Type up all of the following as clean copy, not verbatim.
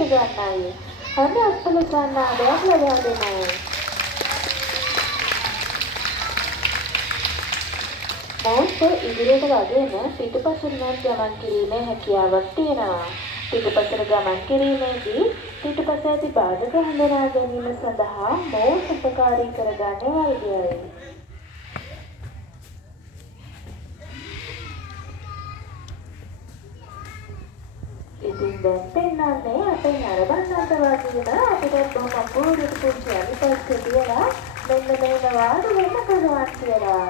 පිළිගන්නයි. හැම අත්පලසන්නාදයක් ලබා දෙනයි. මෝස්ට ඉදිරියට වගේම පිටුපසට ගමන් කිරීමේ හැකියාවක් තියෙනවා. පිටුපසට ගමන් කිරීමේදී පිටුපස ඇති බාධක හඳුනා ගැනීම සඳහා මෝස් උපකාරී කරගන්නේ වෛද්‍යයයි. ඉතින් දැන් පෙන්නන්නේ අපේ නරඹන්නට වගේම අපිට බොහොම අපූර්ව පුංචි අනිපත් කියලා මෙන්න මේක වාඩි වෙන්න පුළුවන් කියලා.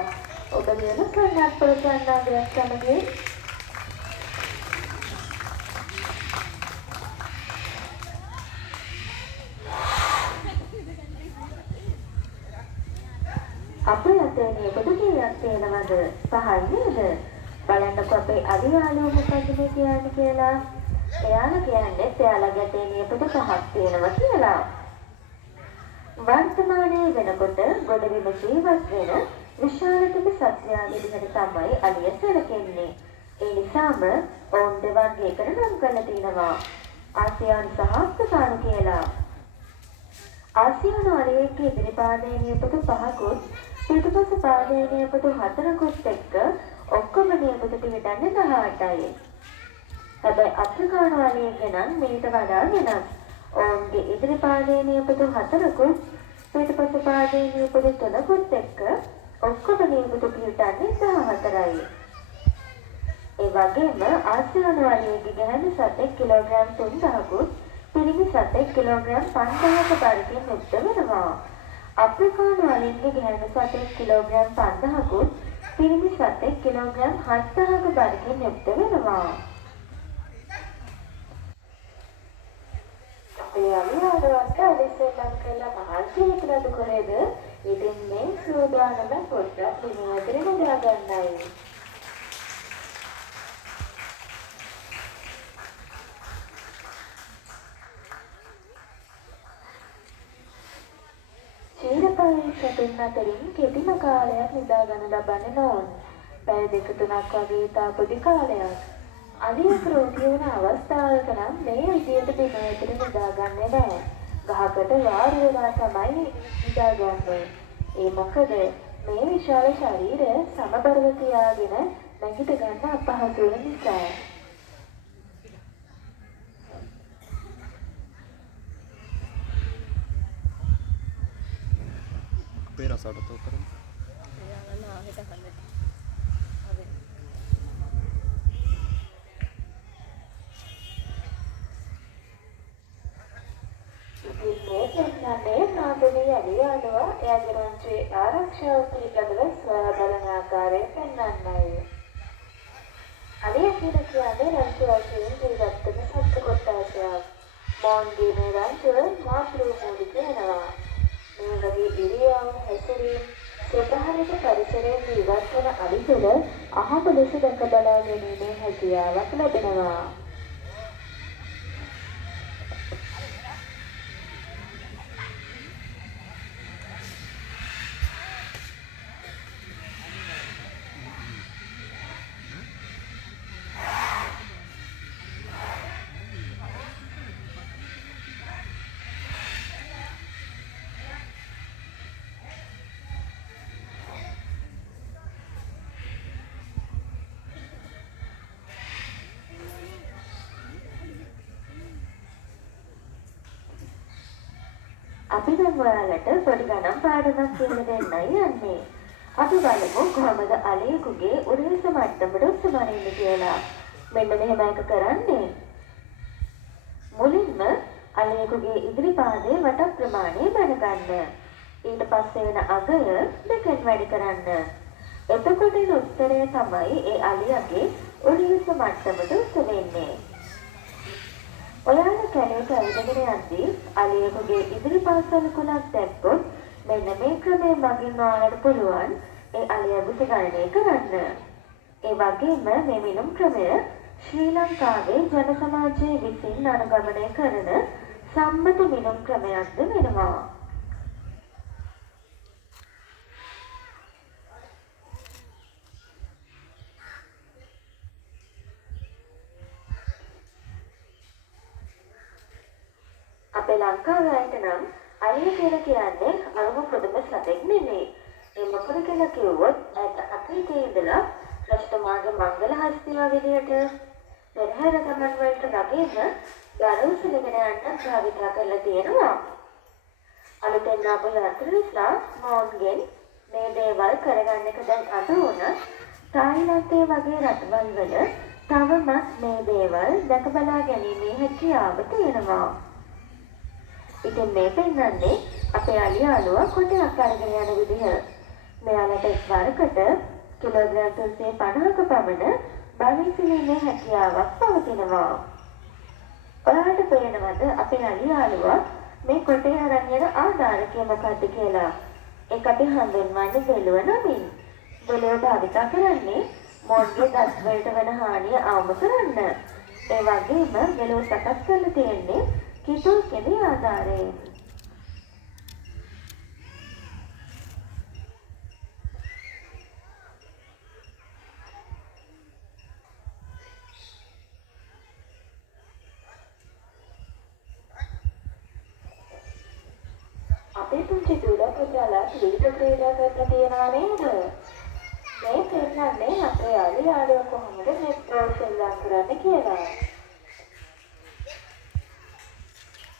ඔබ කියන සන්නත් ප්‍රසන්නාදයක් සමගින් අපේ අතේ නියපොතු කීයක් තියෙනවද? 5යි නේද? බලන්නකො අපේ අවියාලුව මොකද මේ කියන්නේ කියලා. එයාලා කියන්නේ එයාලගේ අතේ නියපොතු 5ක් තියෙනවා කියලා. වර්තමානයේ වෙනකොට ගොඩබිම ජීවත් වෙන විශාලතම සත්වයා විදිහට තමයි අලිය සැලකෙන්නේ. ඒ නිසාම ඔවුන් දෙවර්ගයකට නම් කරලා තිනවා. ආසියානු සහ අප්‍රිකානු කියලා. ආසියානු අලියෙක්ගේ ඉදිරි පාදයේ නියපොතු 5කුත් පිටුපස පාදයේ නියපොතු 4කුත් එක්ක ඔක්කොම නියපොතු පිටන්නේ 18යි. හැබැයි අප්‍රිකානු අලියෙක්ගේ නම් මීට වඩා වෙනස්. ඔවුන්ගේ ඉදිරි පාදයේ නියපොතු 4කුත් පිටුපස පාදයේ නියපොතු 3කුත් එක්ක ඔක්කොම නියපොතු පිටන්නේ 14යි. ඒ වගේම ආසියානු අලියෙක්ගේ ගැහැණු සතෙක් කිලෝග්‍රෑම් 3000කුත් පිරිමි සතෙක් කිලෝග්‍රෑම් 5000ක බරකින් යුක්ත වෙනවා. අප්‍රිකානු අලියෙක්ගේ ගැහැණු සතෙක් කිලෝග්‍රෑම් 5000කුත් පිරිමි සතෙක් කිලෝග්‍රෑම් 7000ක බරකින් යුක්ත වෙනවා. අපේ අවියාලුවන්ට අලිසෙල්ලම් කරලා මහන්සි හිතනද කොහෙද? ඉතින් මේ සූදානම පොඩ්ඩක් නිමවතේ නදා ගන්නයි. ශීලපරීක්ෂකයන් අතරින් කෙටිම කාලයක් නිදා ගන්න ලබන්නේ නෝන්. පැය 2-3ක් වගේ තා පොඩි කාලයක්. අලියෙක් රෝගී වුණ අවස්ථාවක නම් මේ විදියට බිම ඇතුලේ නිදාගන්නේ නැහැ. ගහකට වාර වෙලා තමයි නිදාගන්නේ. ඒ මොකද මේ විශාල ශරීරය සමබරව තියාගෙන නැගිට ගන්න අපහසු වෙන නිසා. අපේ රසාට තෝ කරමු. මේ නාගනේ අලියාලුව එයාගේ රංචුවේ ආරක්ෂාව පිළිබඳව සොයා බලන ආකාරය පෙන්වන්නයි. අලියා කියන්නේ රංචුව වශයෙන් ජීවත් වෙන සත්ත්ව කොටසක්. මොන්ගේ මේ රංචුව මාතෘ මූලික වෙනවා. මේ වගේ ඉරියව් හැසිරීම් ස්වභාවික පරිසරයේ ජීවත් වන අලි තුළ අහඹ ලෙස දැක බලා ගැනීමේ හැකියාවක් ලැබෙනවා. අපි දැන් ඔයාලට පොඩි ගණන් පාඩමක් කියලා දෙන්නයි යන්නේ. අපි බලමු කොහොමද අලියෙකුගේ උරහිස මට්ටමට උස්සමනින්නේ කියලා. මෙන්න මෙහෙම එක කරන්නේ. මුලින්ම අලියෙකුගේ ඉදිරි පාදයේ වට ප්‍රමාණය දැනගන්න. ඊට පස්සේ වෙන අගය දෙකෙන් වැඩි කරන්න. එතකොට එන උත්තරය තමයි ඒ අලියාගේ උරහිස මට්ටමට උස්ස වෙන්නේ. ඔයාලා කැලේට ඇවිදගෙන යද්දී අලියෙකුගේ ඉදිරි පාසල කුණක් දැක්කොත් මෙන්න මේ ක්‍රමයෙන් මගින් ඔයාලට පුළුවන් ඒ අලියා බුත ගණනය කරන්න. ඒ වගේම මේ මිනුම් ක්‍රමය ශ්‍රී ලංකාවේ ජන සමාජයේ විසින් අනුගමනය කරන සම්මත මිනුම් ක්‍රමයක්ද වෙනවා. අපේ ලංකාවට නම් අලිය කියලා කියන්නේ අරුම පුදුම සතෙක් නෙමෙයි. ඒ මොකද කියලා කිව්වොත් අතීතයේ ඉඳලා රජතුමාගේ මංගල හස්තියා විදියට පෙරහැර ගමන් වලට නගින්න ගරුසුලගෙන යන්න භාවිතා කරලා තියෙනවා. අලුතෙන් ආපු යන්ත්‍ර නිසා මොවුන්ගෙන් මේ දේවල් කරගන්න එක දැන් අඩු වුණා. තායිලන්තයේ වගේ රටවල් වල තවමත් මේ දේවල් දැක බලා ගැනීමේ හැකියාව තියෙනවා. ඉතින් මේ පෙන්වන්නේ අපේ අලියාලුව කොටයක් අරගෙන යන විදිහ. මෙයාලට එක්වරකට කිලෝග්‍රෑම් 350ක පමණ බරින් සිලීමේ හැකියාවක් පවතිනවා. ඔයාලට පේනවද අපේ අලියාලුව මේ කොටේ අරන් යන ආධාරකය මොකක්ද කියලා? ඒක අපි හඳුන්වන්නේ බෙලුව නමින්. බෙලුව භාවිත කරන්නේ මොන්ගේ දත් වලට වෙන හානිය අවම කරන්න. ඒ වගේම බෙලුව සකස් කරලා තියෙන්නේ කිතුල් කෙඳි ආධාරයෙන්. අපේ පුංචි දුලා පුතාලා ක්‍රීඩා කරලා තියනවා නේද? මේ පෙන්නන්නේ අපේ අලියාලුව කොහොමද මේ ප්‍රොසෙස් කරන්නේ කියලා.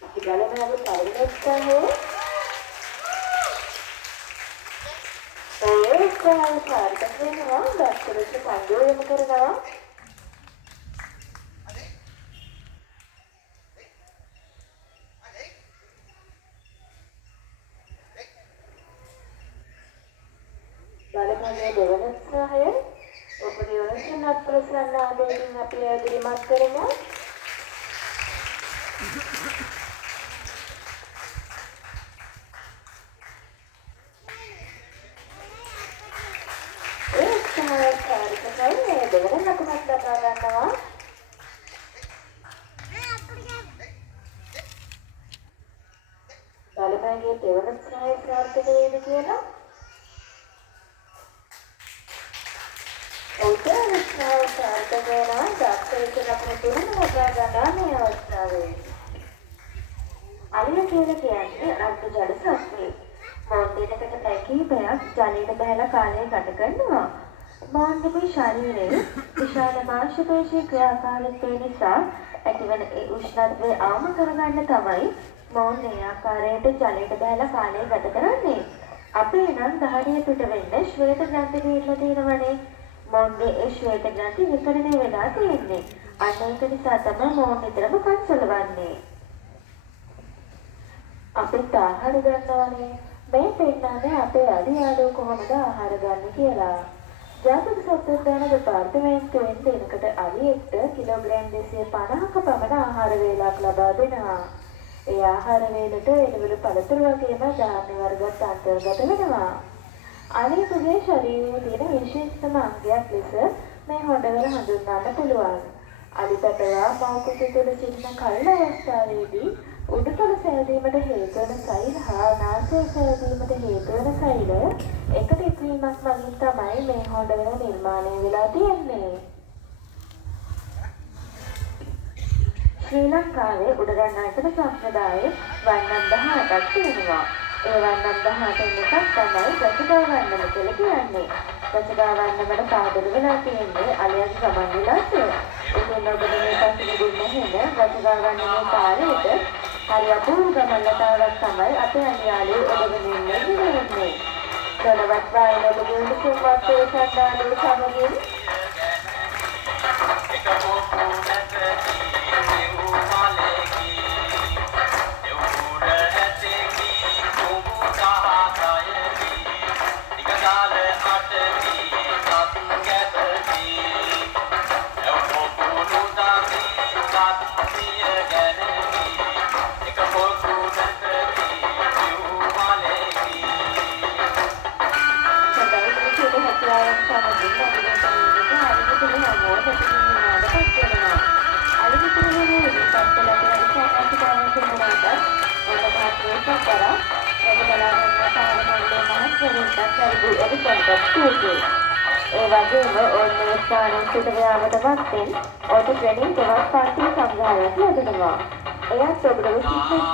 අපි බලමු අපි පරිණතකෝ. ඒ කාර්යයක් කරනවා දැක්කලට පංගුවම කරනවා. බලපෑමේ දෙවන උත්සාහය උපරිම ප්‍රසන්න ආදේශින් අපි ඉදිරිමත් කරමු. ඒ උත්සාහය දෙවන ලකුණක් ලබා ගන්නවා. බලපෑමේ දෙවන උත්සාහය සාර්ථක වේද කියලා අලිය කියලා කියන්නේ අර්ථ ජල සත්වෙක්. මොවුන් දිනකට පැය කිහිපයක් ජලයට බහැලා කාලය ගත කරනවා. මොවුන්ගේ ශරීරයේ විශාල මාංශපේශී ක්‍රියාකාරීත්වය නිසා ඇතිවන ඒ උෂ්ණත්වය අවම කරගන්න තමයි මොවුන් මේ ආකාරයට ජලයට බහැලා කාලය ගත කරන්නේ. අපේ නම් දහඩිය පිට වෙන්න ශ්වේත ග්‍රන්ථි පිටලා තියෙනවනේ. මොවුන්ගේ ඒ ශ්වේත ග්‍රන්ථි විකරණය වෙලා තියෙන්නේ. අන්න ඒක නිසා තමයි මොවුන් නිතරම කන්සලවන්නේ. අපිට ආහාර ගන්නවානේ. මේ පෙන්නන්නේ අපේ අලියාලුව කොහොමද ආහාර ගන්න කියලා. ජාතික සත්වෝද්‍යාන දෙපාර්තමේන්තුවෙන් දිනකට අලියෙක්ට කිලෝග්‍රෑම් 250ක පමණ ආහාර වේලක් ලබා දෙනවා. ඒ ආහාර වේලට එළවලු පළතුරු වගේම ධාන්‍ය වර්ගත් අන්තර්ගත වෙනවා. අලියෙකුගේ ශරීරයේ තියෙන විශේෂතම අංගයක් ලෙස මේ හොඬවල හඳුන්වන්න පුළුවන්. අලි පැටවා මව් කුස තුළ සිටින කල්ල අවස්ථාවේදී උඩුතල සැදීමට හේතු වන සෛල හා නාසය සැදීමට හේතු වන සෛල එකට එක්වීමක් මගින් තමයි මේ හොඬවල නිර්මාණය වෙලා තියෙන්නේ. ශ්‍රී ලංකාවේ උඩරණායතන සම්ප්‍රදායේ වන්නම් 18ක් තියෙනවා. ඒ වන්නම් 18න් එකක් තමයි රසගා වන්නම කියලා කියන්නේ. රසගා වන්නමට පාදක වෙලා තියෙන්නේ අලියගේ ගමන් විලාසය. ඉතින් ඔබ මේ පස්සේ දුන්නේ රසගා වන්නමේ පාරේට හරි අපූර්ව ගමන් ලතාවක් තමයි අපේ අලියාලුව ඔබගෙන ඉන්නේ. ධනවත් වයින් ඔබගේ උණුසුම්වත් සම්දානයේ සමගින් ඒ වගේම ඔන්න ස්ථානයේ සිට යාමට මත්තෙන් ඔබට ට්‍රේනින් දෙකක් පන්ති සංග්‍රහයක් ලැබෙනවා. එයත් ඔබට විශේෂ